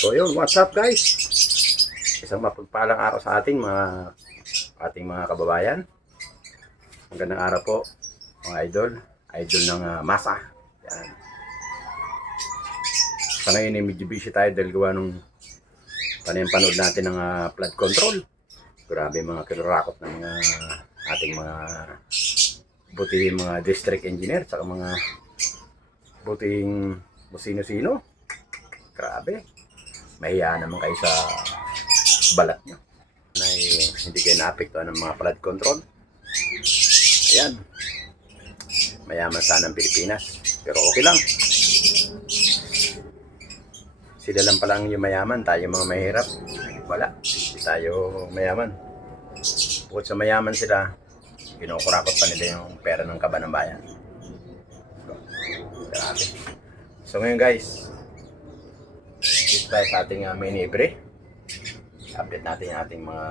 So yun, what's up guys? Isang mapagpalang araw sa ating mga kababayan. Magandang araw po mga idol ng masa. Yan. Sa ngayon ay medyo busy tayo dahil gawa nung panood natin ng flood control. Grabe mga kilurakot ng ating mga butihing mga district engineer saka mga butihing sino-sino. Grabe. Mahiya naman kayo sa balat nyo na hindi kayo naapektuhan ng mga flood control. Ayan. Mayaman sana ang Pilipinas. Pero okay lang. Sila lang palang yung mayaman. Tayo mga mahirap. Wala. Hindi tayo mayaman. Bukod sa mayaman sila, kinukurakot pa nila yung pera ng kaban ng bayan. Grabe. So ngayon guys, dito tayo sa ating mini libre. Update natin yung ating mga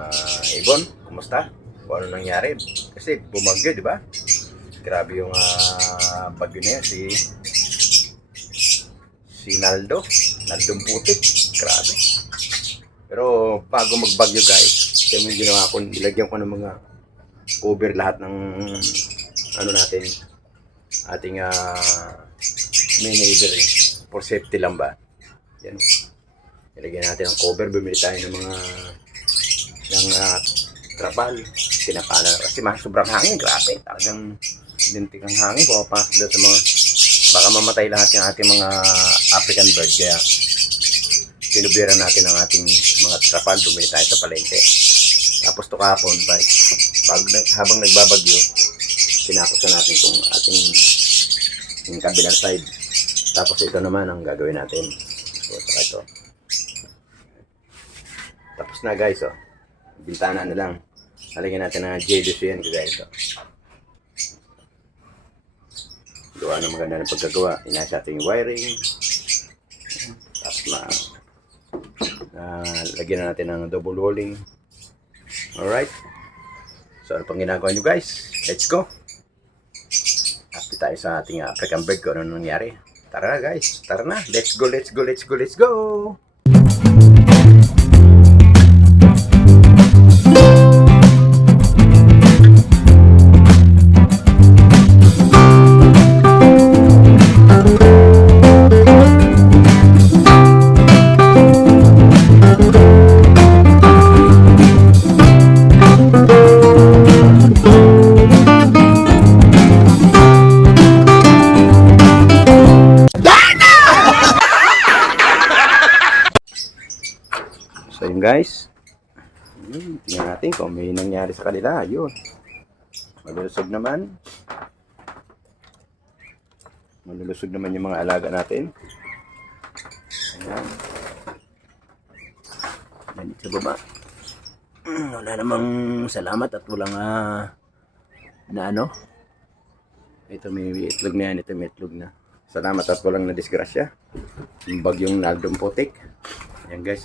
ibon. Kumusta? Kung ano nangyari. Kasi bumagyo, di ba? Grabe yung bagyo na yan. Si Naldong putik. Grabe. Pero bago magbagyo guys, kaya yung ginawa ko, nilagyan ko ng mga cover lahat ng ano natin, ating mini libre. For safety lang ba? Yan. Ilagyan natin ang cover. Bumili tayo ng mga trapal. Tinapala. Kasi sobrang hangin. Grabe. Talagang lintik ang hangin. Pumapasok doon sa mga baka mamatay lahat yung ating mga African bird. Kaya kinubira natin ang ating mga trapal. Bumili tayo sa palengke. Tapos to kahapon, habang nagbabagyo, sinakot na natin itong ating yung kabilang side. Tapos ito naman ang gagawin natin. So, ito. Tapos na guys, oh. Bintana na lang. Halagyan natin ng JDC yan guys. Gawa na maganda ng pagkagawa. Inayos natin yung wiring. Tapos lagyan na natin ng double walling. Alright. So ano pang ginagawa nyo guys? Let's go. Happy tayo sa ating African bird kung ano nangyari. Tara guys. Tara na. Let's go, let's go, let's go, let's go. So yun guys, tingnan natin kung may nangyari sa kanila. Yun, malulusog naman yung mga alaga natin. Ayan, yan sa baba. Wala namang salamat at walang na ano. Ito may itlog na yan, ito may itlog na. Salamat at walang na disgrasya. Yung bagyong Naldong putik. Ayan guys,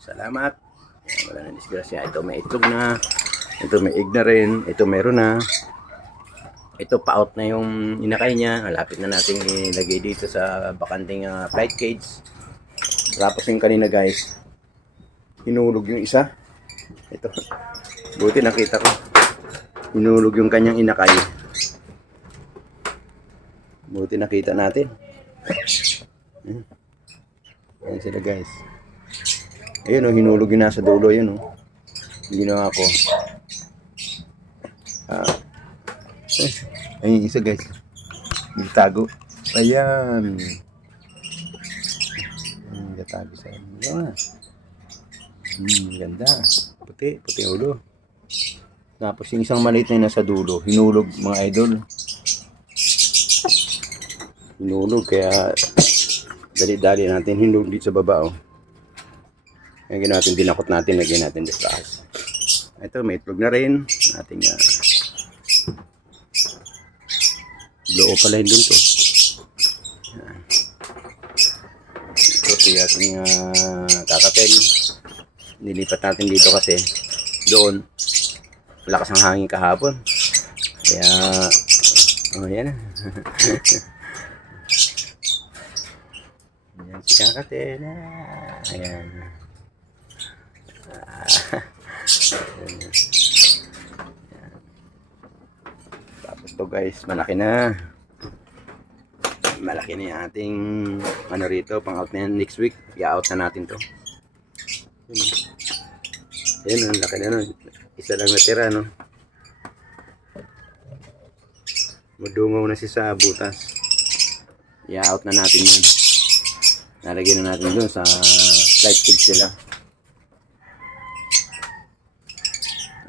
salamat. Yan, wala na disgrasya. Ito may itlog na. Ito may egg na rin. Ito meron na. Ito pa-out na yung inakay niya. Malapit na natin ilagay dito sa bakanting flight cage. Tapos yung kanina guys, hinulog yung isa. Ito. Buti nakita ko. Hinulog yung kanyang inakay. Buti nakita natin. Ayan sila guys. Ayun o, hinulog yun nasa dulo yun o. Ginawa ko. Ayun isa guys. Nagtago. Ayan. Nagtago sa inyo. Ganda. Puti ulo. Tapos yung isang maliit na nasa dulo, hinulog mga idol. Hinulog kaya dali-dali natin hinulog dito sa baba o. Ngayon natin dinakot natin, lagyan natin dito sa taas. Ito may itlog na rin. Ating blue pala yun to. Ito yung ating kakatel. Nilipat natin dito kasi doon malakas ang hangin kahapon. Kaya yan. Yan Si Kakatel. Ayan. Ayan. Tapos to guys, malaki na. Malaki na yung ating ano rito, pang out na yan next week. I-out na natin to. Ayan, ang laki na no. Isa lang natira no. Madungaw na siya sa butas. I-out na natin yan. Nalagyan na natin dun sa light feed sila.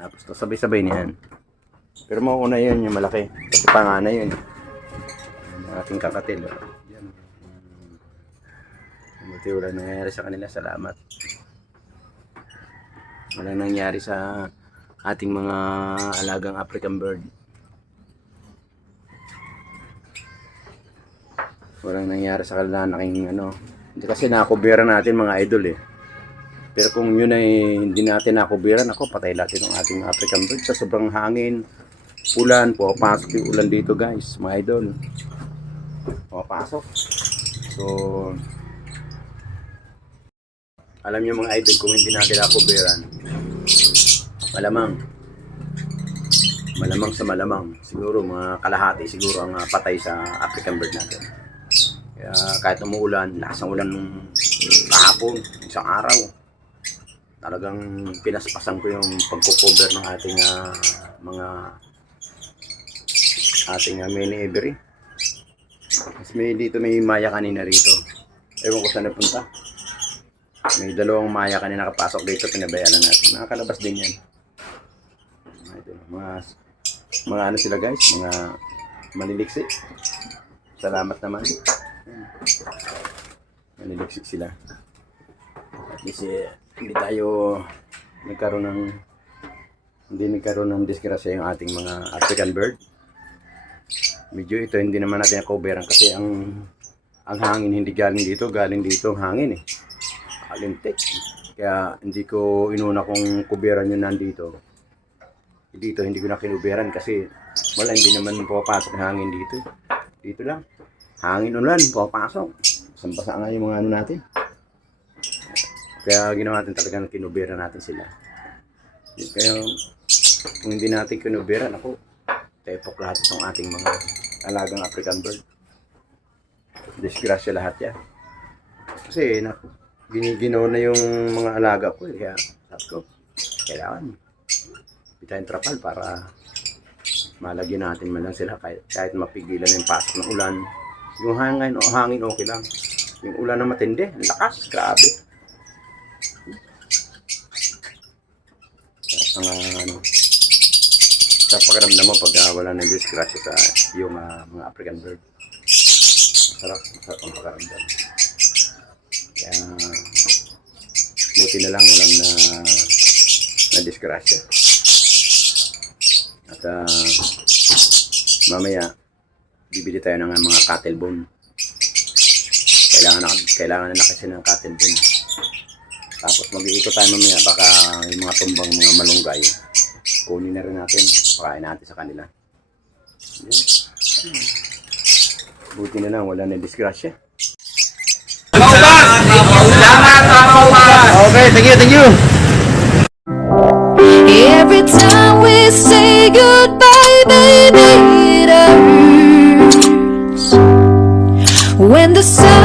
Tapos to sabay-sabay niyan. Pero mauuna yun yung malaki. Kasi panganay yun. Ating Kakatel. Yan. Buti wala nangyayari sa kanila. Salamat. Wala nangyayari sa ating mga alagang African bird. Walang nangyayari sa kanila naking ano. Hindi kasi nakubera natin mga idol eh. Pero kung yun ay hindi natin nakubiran, ako patay natin ang ating African bird sa sobrang hangin. Ulan, pumapasok yung ulan dito guys, mga idol. Pumapasok. So, alam niyo mga idol, kung hindi natin nakubiran, malamang sa malamang, siguro mga kalahati siguro ang patay sa African bird natin. Kaya kahit umuulan, lakas ng ulan nung kahapon, isang araw, talagang pinaspasan ko yung pagko-cover ng ating mga mini every. Mas may dito may maya kanina rito. Ewan ko saan napunta. May dalawang maya kanina nakapasok dito, pinabayaan natin. Nakakalabas din yan. Mga ano sila guys, mga maliliksi. Salamat naman. Maliliksi sila. Kasi hindi nagkaroon ng disgrasya yung ating mga African bird. Medyo ito hindi naman natin na-coveran kasi ang hangin hindi galing dito ang hangin eh. Kalintik. Kaya hindi ko inuna kung kuberan yun nandito. Dito hindi ko na kinuberan kasi wala, hindi naman pumapasok ng hangin dito. Dito lang. Hangin ulan, pumapasok. Sambasa nga yung mga ano natin. Kaya ginawa natin talaga na kinuberan natin sila. Kaya kung hindi natin kinuberan, ako tepok lahat itong ating mga alagang African bird. Disgrasya lahat yan. Kasi giniginaw na yung mga alaga ko. Kaya sabi ko, kailangan pitayin trapal para malagyan natin man lang sila kahit mapigilan yung pasok ng ulan. Yung hangin okay lang. Yung ulan na matindi, lakas, grabe. Ang sa pakiramdam mo pag wala ng disgrasya sa yung mga African bird. Masarap ang pakiramdam. Kaya buti na lang walang na disgrasya. At mamaya bibili tayo ng mga cattle bone. Kailangan na kasi ng cattle bone. Tapos mag-iikot tayo mamaya, baka yung mga tumbang mga malunggay kunin na rin natin, pakain natin sa kanila. Yan. Buti na lang wala na disgrasya. Okay, thank you. Every time we say goodbye, baby, it hurts. When the sun